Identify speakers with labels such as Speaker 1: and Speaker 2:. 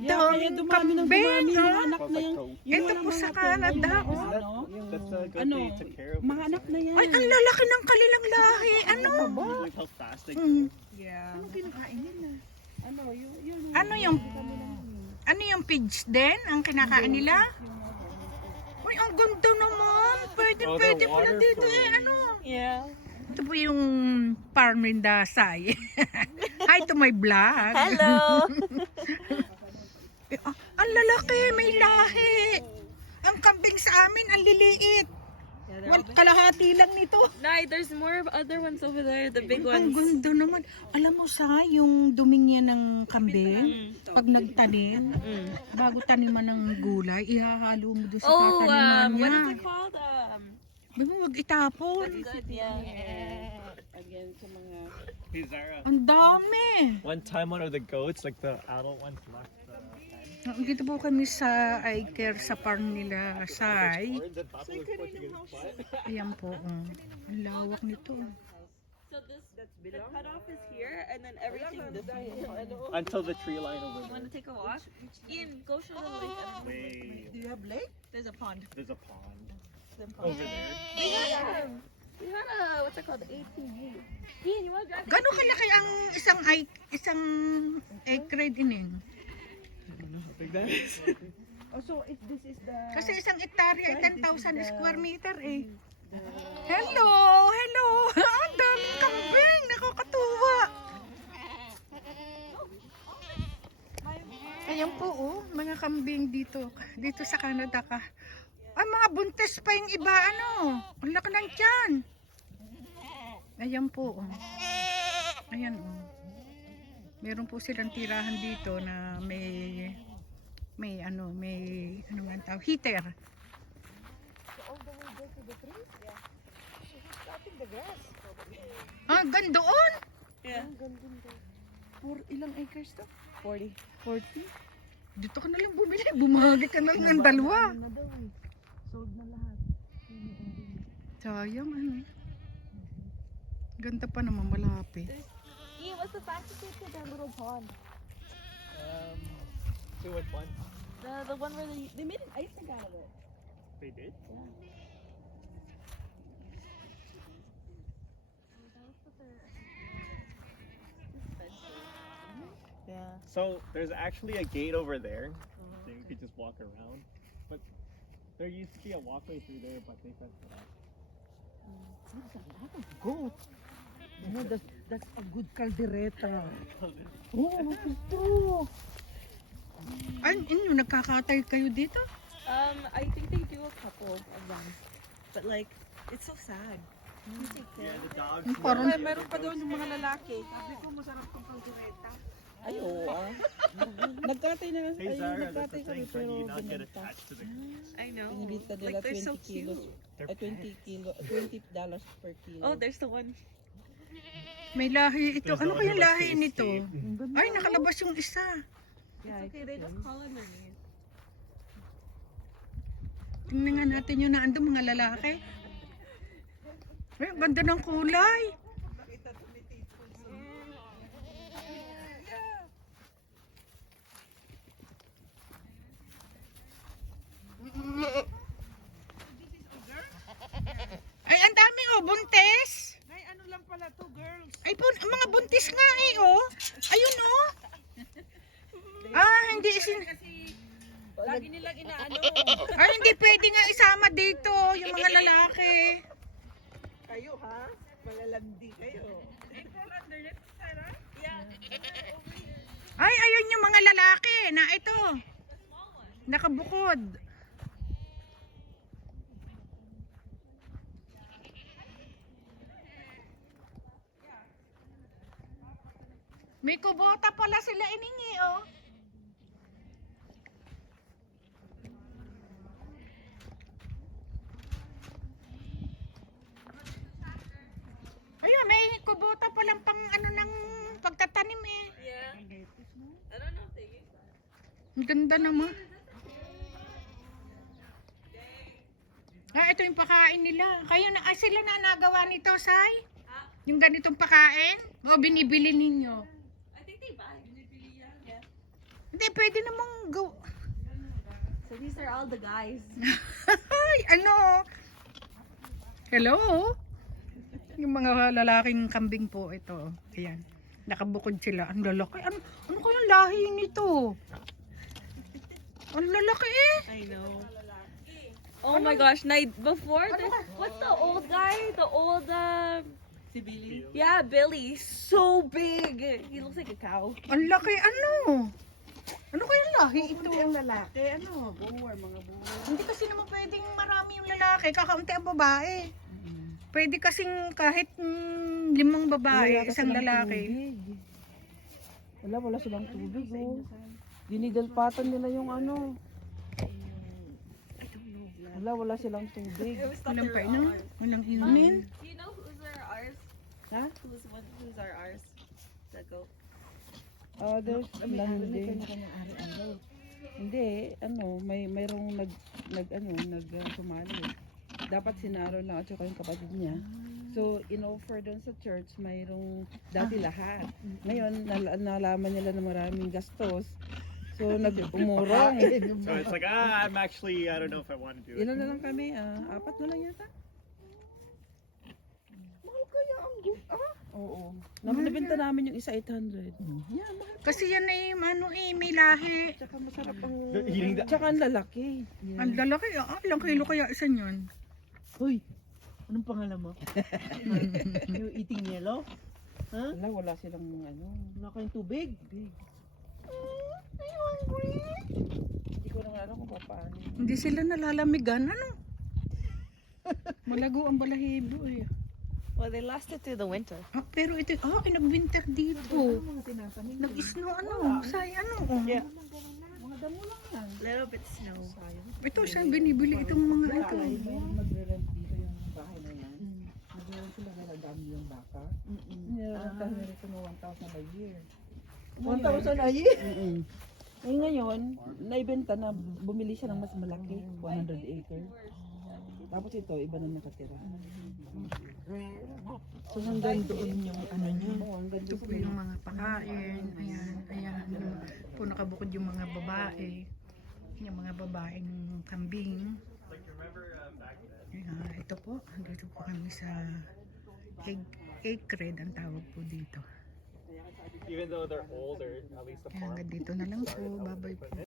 Speaker 1: Kaya dumami ng dumami
Speaker 2: kambing,
Speaker 1: mga anak na yung
Speaker 2: Ito
Speaker 1: wala
Speaker 2: po sa
Speaker 1: mga
Speaker 2: Canada,
Speaker 1: tenga,
Speaker 2: oh.
Speaker 3: That's a good
Speaker 1: Ano,
Speaker 3: they took care of
Speaker 1: mga anak na yan.
Speaker 2: Ay, ang lalaki ng kanilang lahi. Ano?
Speaker 3: Look how fast they
Speaker 2: Mm.
Speaker 4: Yeah.
Speaker 1: Anong kinakain nila? Ano, yun.
Speaker 2: Ano yung, ano yung pigs din ang kinakain nila? Uy, ang ganda naman. Pwede
Speaker 3: Oh,
Speaker 2: pala
Speaker 3: they're
Speaker 2: dito
Speaker 3: water
Speaker 2: eh. Ano?
Speaker 4: Yeah.
Speaker 2: Ito po yung Farm Dasay. Hi to my vlog.
Speaker 4: Hello.
Speaker 2: Ang lalaki, may lahi. Ang kambing sa amin, ang liliit. Kalahati lang nito.
Speaker 4: Nay, there's more other ones over there, the big
Speaker 2: Ang
Speaker 4: ones.
Speaker 2: ganda naman. Alam mo sa yung duming yan ng kambing, pag nagtanim, bago taniman ng gulay, ihahalo mo doon sa
Speaker 4: Oh,
Speaker 2: tataniman
Speaker 4: what
Speaker 2: niya.
Speaker 4: is it called?
Speaker 2: Bago wag itapon.
Speaker 4: Good, yeah.
Speaker 1: Again, sa mga...
Speaker 3: Hey Zara.
Speaker 2: Ang dami.
Speaker 3: One time one of the goats, like the adult ones left the pen.
Speaker 2: Dito po kami sa iCare sa farm nila, Sai.
Speaker 3: Horns and Papa was pushing his butt.
Speaker 2: Ayan po. Ang lawak nito.
Speaker 4: So this, the cutoff is here, and then everything this way.
Speaker 3: Until the tree line over
Speaker 4: Want to
Speaker 3: there.
Speaker 4: take a walk? Ian, go show them like
Speaker 3: Way
Speaker 1: Do you have lake?
Speaker 4: there's a pond.
Speaker 3: there's a pond over there.
Speaker 4: We had a what's it called? ATV. Ian, you want to drive?
Speaker 2: Gano'n kalaki ang isang acre din eh?
Speaker 3: Like that.
Speaker 1: Oh, so if this is the...
Speaker 2: Kasi isang hektarya ay 10,000 square meter eh. Hello! Hello! Ang daming kambing! Nakakatuwa! Ayan po oh, mga kambing dito. Dito sa Canada ka. Ay, mga buntis pa yung iba ano. Ang laki ng tiyan. Ayan po oh. Ayan oh. Meron po silang tirahan dito na may ano nga tawag, heater. Ah, gandoon?
Speaker 4: Yeah.
Speaker 1: Ilang acres to?
Speaker 4: 40.
Speaker 1: 40?
Speaker 2: Dito ka na lang bumili, bumahagi ka na lang ng dalawa.
Speaker 1: Ano na daw eh. Sold na lahat.
Speaker 2: Sayang ano. Ganda pa naman, malapit.
Speaker 4: Ian, what's the fastest way to their little pond?
Speaker 3: 2 and 1.
Speaker 4: The one where they made an ice rink out of it.
Speaker 3: They did?
Speaker 4: Yeah.
Speaker 3: So there's actually a gate over there. So you could just walk around. But there used to be a walkway through there, but they fenced it off.
Speaker 1: Goat. No, that's a good caldereta. Oh, gusto.
Speaker 2: Ay, inyo, nagkakatay kayo dito?
Speaker 4: I think they do a couple of them, but like it's so sad.
Speaker 3: Yeah, the dogs.
Speaker 2: Parang,
Speaker 1: Meron pa doon yung mga lalaki. Sabi ko, masarap tong caldereta. Ay, oo ah. Nagkatay na.
Speaker 3: Hey
Speaker 1: Ay,
Speaker 3: Zara, that's
Speaker 1: nagkatay
Speaker 3: the
Speaker 1: kami
Speaker 3: thing. Can
Speaker 1: pero
Speaker 3: you not get
Speaker 1: binenta.
Speaker 3: attached to the goats?
Speaker 4: I know.
Speaker 1: Binibita nila
Speaker 4: Like they're so
Speaker 1: 20 kilos.
Speaker 3: They're
Speaker 1: Ay, 20 kilo. $20 per kilo.
Speaker 4: Oh, there's the one.
Speaker 2: may lahi ito.
Speaker 3: There's
Speaker 2: Ano
Speaker 3: the
Speaker 2: kayong
Speaker 3: other
Speaker 2: lahi
Speaker 3: ones they
Speaker 2: nito?
Speaker 3: escaped.
Speaker 2: Ay, nakalabas yung isa.
Speaker 4: It's okay. They just call them their names.
Speaker 2: Tingnan nga natin yung naandun mga lalaki. Ay, ang ganda ng kulay. Ay, ang dami oh, buntis.
Speaker 1: Ay, ano lang pala to, girls?
Speaker 2: Ay, mga buntis nga eh, oh. Ayun, oh. Ah, hindi isin...
Speaker 1: Lagi nilang inaano.
Speaker 2: Ay, hindi pwede nga isama dito yung mga lalaki.
Speaker 1: Kayo ha? Malalandi kayo.
Speaker 2: Ay, ayun yung mga lalaki na ito. Nakabukod. May kubota pala sila iningi, oh. Ayun, may kubota palang pang ano ng pagtatanim eh.
Speaker 4: Yeah. I don't know if they use that.
Speaker 2: Ang ganda naman. Ah, ito yung pakain nila. Kayo na, sila na nagawa nito, Sai? Yung ganitong pakain? O binibili ninyo?
Speaker 4: I think they buy. Yeah.
Speaker 2: Hindi, pwede namang go.
Speaker 4: So these are all the guys.
Speaker 2: Ay, ano? Hello? Yung mga lalaking kambing po ito. Ayan. Nakabukod sila. Ang lalaki. Ano kayang lahi nito? Ang lalaki eh.
Speaker 4: I know. Oh my gosh, before this, what's the old guy? The old,
Speaker 1: Si Billy.
Speaker 4: yeah, Billy. So big. He looks like a cow.
Speaker 2: Ang laki ano? Ano kayang lahi ito?
Speaker 1: Hindi ang lalaki, ano, bower, mga bower.
Speaker 2: Hindi kasi naman pwedeng marami yung lalaki, kakaunti ang babae. Pwede kasing kahit 5 babae, isang lalaki.
Speaker 1: Wala silang tubig, oh. Dinidalpatan nila yung ano. Wala silang tubig.
Speaker 2: Walang painom, walang inumin.
Speaker 4: Do you know whose are ours?
Speaker 1: Ha?
Speaker 4: Whose are ours? The goat.
Speaker 1: There's hindi. Hindi, ano, mayroong sumali. Dapat sinaro lang at saka yung kapatid niya. So, in-offer doon sa church, mayroong dati lahat. Ngayon, nalaman nila na maraming gastos. So, nag-umurong.
Speaker 3: So it's like, I don't know if I want to do it.
Speaker 1: Ilan na lang kami? 4 na lang yata. Mahal kaya ang Oo. Nabenta namin yung isa 800. Yeah, mahal.
Speaker 2: Kasi yan ay may lahi.
Speaker 1: Tsaka masarap ang...
Speaker 3: They're eating that.
Speaker 1: Tsaka ang lalaki.
Speaker 2: Ang lalaki, ilang kilo kaya isa yun?
Speaker 5: Hoy, anong pangalan mo? You eating yellow? Ha?
Speaker 1: Wala silang ano.
Speaker 5: Wala kayong tubig?
Speaker 1: Hindi ko naman alam kung paano.
Speaker 2: Hindi sila nalalamigan, ano? Malago ang balahibo eh.
Speaker 4: Well, they lasted through the winter.
Speaker 2: Pero ito, kinag-winter dito. Nag-snow,
Speaker 1: Yeah. Mga damo lang yan.
Speaker 4: Little bit snow.
Speaker 2: Ito, saan binibili itong mga ito?
Speaker 1: Magre-rent dito yung bahay na yan. Magre-rent sila na dami yung baka. Nirerentahan nila ito ng 1,000 a year.
Speaker 5: 1,000 a year?
Speaker 1: Ngayon, naibenta na, bumili siya ng mas malaki, 100 acre. Tapos ito, iba na nakatira.
Speaker 5: So hanggang doon yung ano niya.
Speaker 1: Oo, ang ganda
Speaker 2: Ito po yung mga pakain. Ayan. Po nakabukod yung mga babae. Yung mga babaeng kambing. Ayan, ito po. Dito po kami sa acreed ang tawag po dito.
Speaker 3: Even though they're older, at least the
Speaker 2: Kaya
Speaker 3: farm.
Speaker 2: hanggang dito na lang po. Bye-bye po.